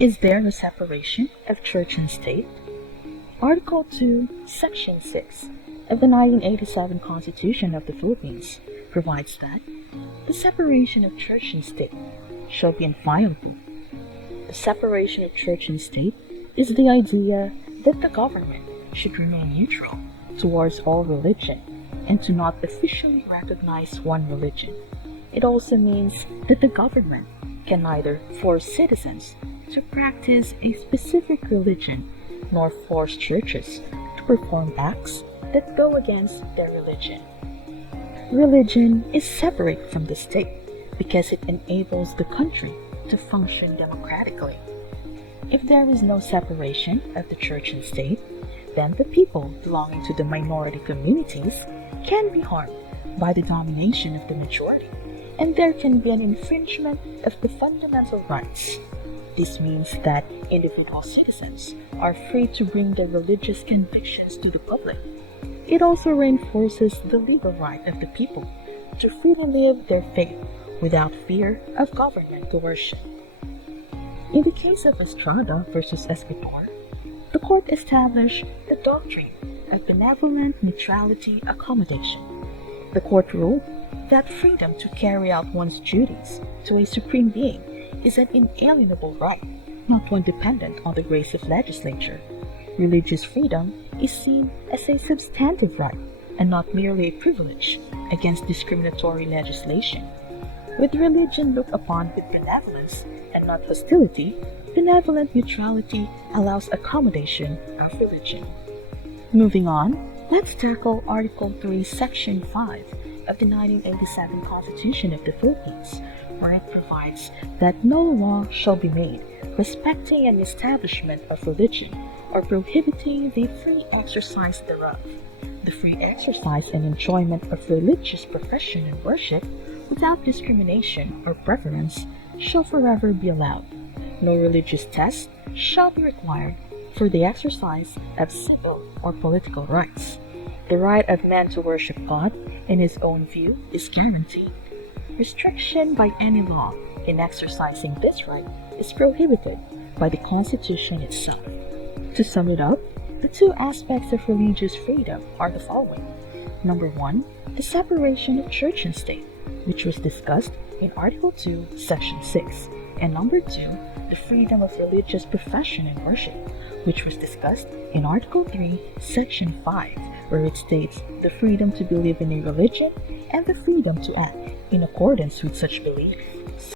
Is there a separation of church and state? Article 2, Section 6 of the 1987 Constitution of the Philippines provides that the separation of church and state shall be inviolable. The separation of church and state is the idea that the government should remain neutral towards all religion and to not officially recognize one religion. It also means that the government can neither force citizens to practice a specific religion nor force churches to perform acts that go against their religion. Religion is separate from the state because it enables the country to function democratically. If there is no separation of the church and state, then the people belonging to the minority communities can be harmed by the domination of the majority, and there can be an infringement of the fundamental rights. This means that individual citizens are free to bring their religious convictions to the public. It also reinforces the legal right of the people to freely live their faith without fear of government coercion. In the case of Estrada versus Escritor, the court established the doctrine of benevolent neutrality accommodation. The court ruled that freedom to carry out one's duties to a supreme being is an inalienable right, not one dependent on the grace of legislature. Religious freedom is seen as a substantive right and not merely a privilege against discriminatory legislation. With religion looked upon with benevolence and not hostility, benevolent neutrality allows accommodation of religion. Moving on, let's tackle Article 3, Section 5 of the 1987 Constitution of the Philippines, where it provides that no law shall be made respecting an establishment of religion or prohibiting the free exercise thereof. The free exercise and enjoyment of religious profession and worship without discrimination or preference shall forever be allowed. No religious test shall be required for the exercise of civil or political rights. The right of man to worship God in his own view is guaranteed. Restriction by any law in exercising this right is prohibited by the Constitution itself. To sum it up, the two aspects of religious freedom are the following. Number 1, the separation of church and state, which was discussed in Article 2, Section 6, and number 2, the freedom of religious profession and worship, which was discussed in Article 3, Section 5, where it states the freedom to believe in a religion and the freedom to act in accordance with such belief.